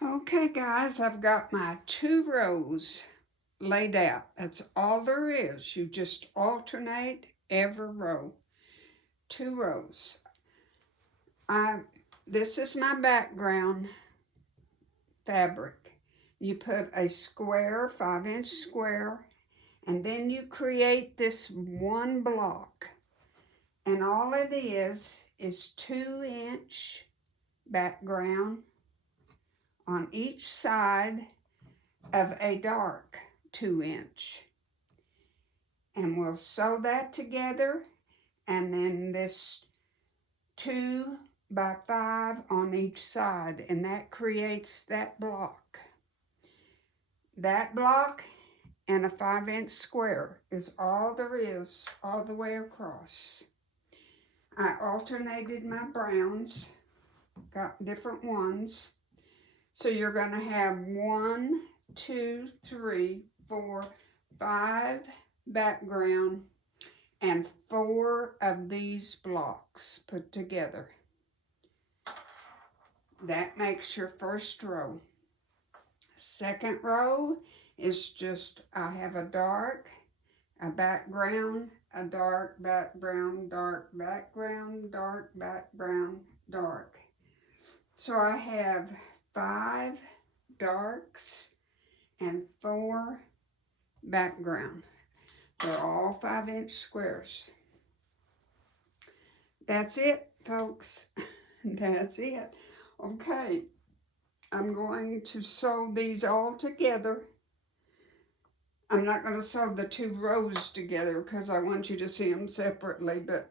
Okay guys, I've got my 2 rows laid out. That's all there is. You just alternate every row. 2 rows. This is my background fabric. You put a square, 5-inch square, and then you create this one block. And all it is 2-inch background on each side of a dark 2-inch. And we'll sew that together, and then this 2 by 5 on each side, and that creates that block. That block and a 5-inch square is all there is all the way across. I alternated my browns, got different ones. So you're going to have 1, 2, 3, 4, 5 background and 4 of these blocks put together. That makes your first row. Second row is just, I have a dark, a background, a dark background, dark background, dark background, dark. So I have 5 darks and 4 background. They're all 5-inch squares. That's it, folks. That's it. Okay, I'm going to sew these all together. I'm not going to sew the 2 rows together because I want you to see them separately, but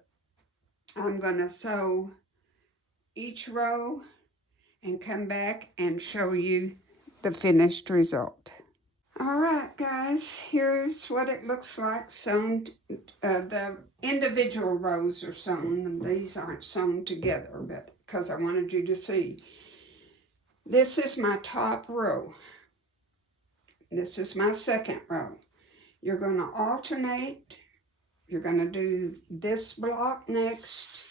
I'm going to sew each row and come back and show you the finished result. All right, guys, here's what it looks like sewn. The individual rows are sewn, and these aren't sewn together, but because I wanted you to see. This is my top row. This is my second row. You're going to alternate. You're going to do this block next.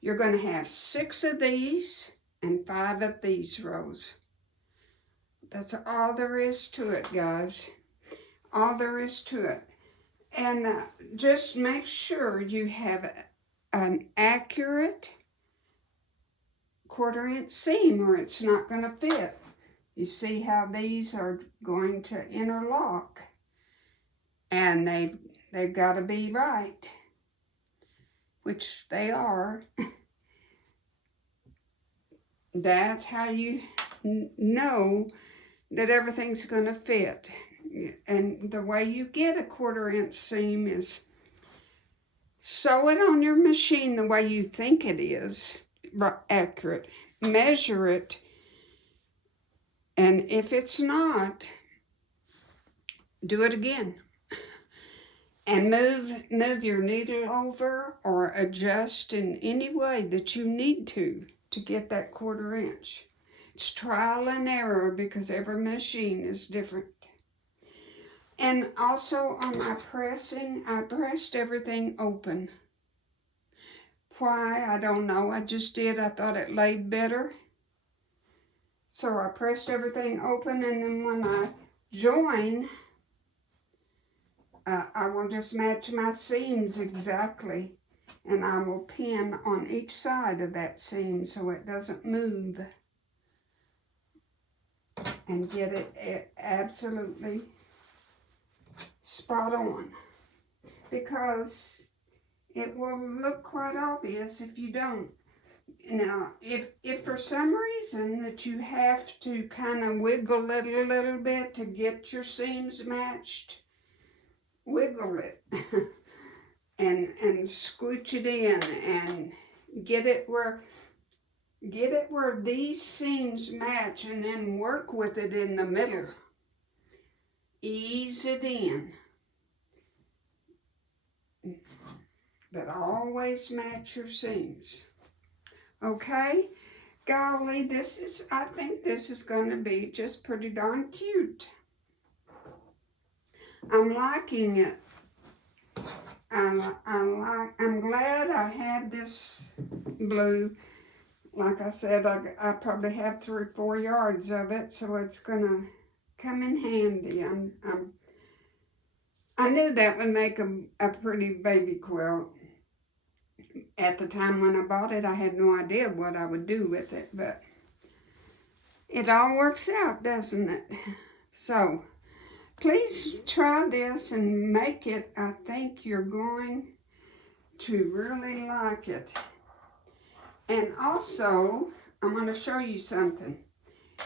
You're going to have 6 of these and 5 of these rows. That's all there is to it, guys. All there is to it. And just make sure you have an accurate 1/4-inch seam or it's not going to fit. You see how these are going to interlock, and they've got to be right, which they are. That's how you know that everything's going to fit. And the way you get a 1/4-inch seam is sew it on your machine the way you think it is accurate. Measure it, and if it's not, do it again. And move your needle over or adjust in any way that you need to get that 1/4-inch. It's trial and error because every machine is different. And also on my pressing, I pressed everything open. Why, I don't know. I just did. I thought it laid better. So I pressed everything open, and then when I join, I will just match my seams exactly, and I will pin on each side of that seam so it doesn't move, and get it absolutely spot on, because it will look quite obvious if you don't. Now, if for some reason that you have to kind of wiggle it a little bit to get your seams matched, wiggle it and scooch it in and get it where these seams match, and then work with it in the middle. Ease it in, but always match your seams. Okay, golly, I think this is going to be just pretty darn cute. I'm liking it. I'm glad I had this blue. like I said, I probably have 3 or 4 yards of it, so it's gonna come in handy. I knew that would make a pretty baby quilt. At the time when I bought it, I had no idea what I would do with it, but it all works out, doesn't it? So, please try this and make it. I think you're going to really like it. And also, I'm going to show you something.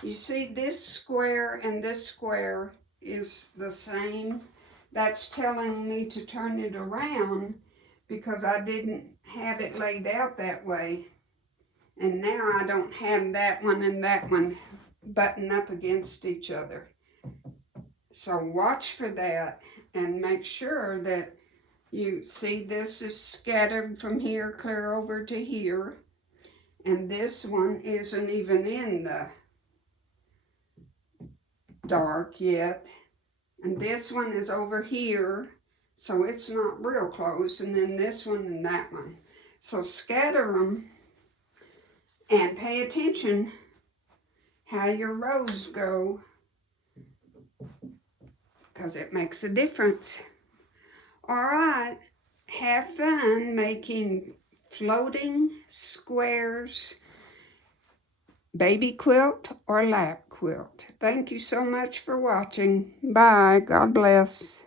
You see this square and this square is the same. That's telling me to turn it around because I didn't have it laid out that way. And now I don't have that one and that one button up against each other. So watch for that and make sure that you see this is scattered from here clear over to here. And this one isn't even in the dark yet. And this one is over here, so it's not real close. And then this one and that one. So scatter them and pay attention how your rows go, because it makes a difference. All right, have fun making floating squares, baby quilt or lap quilt. Thank you so much for watching. Bye. God bless.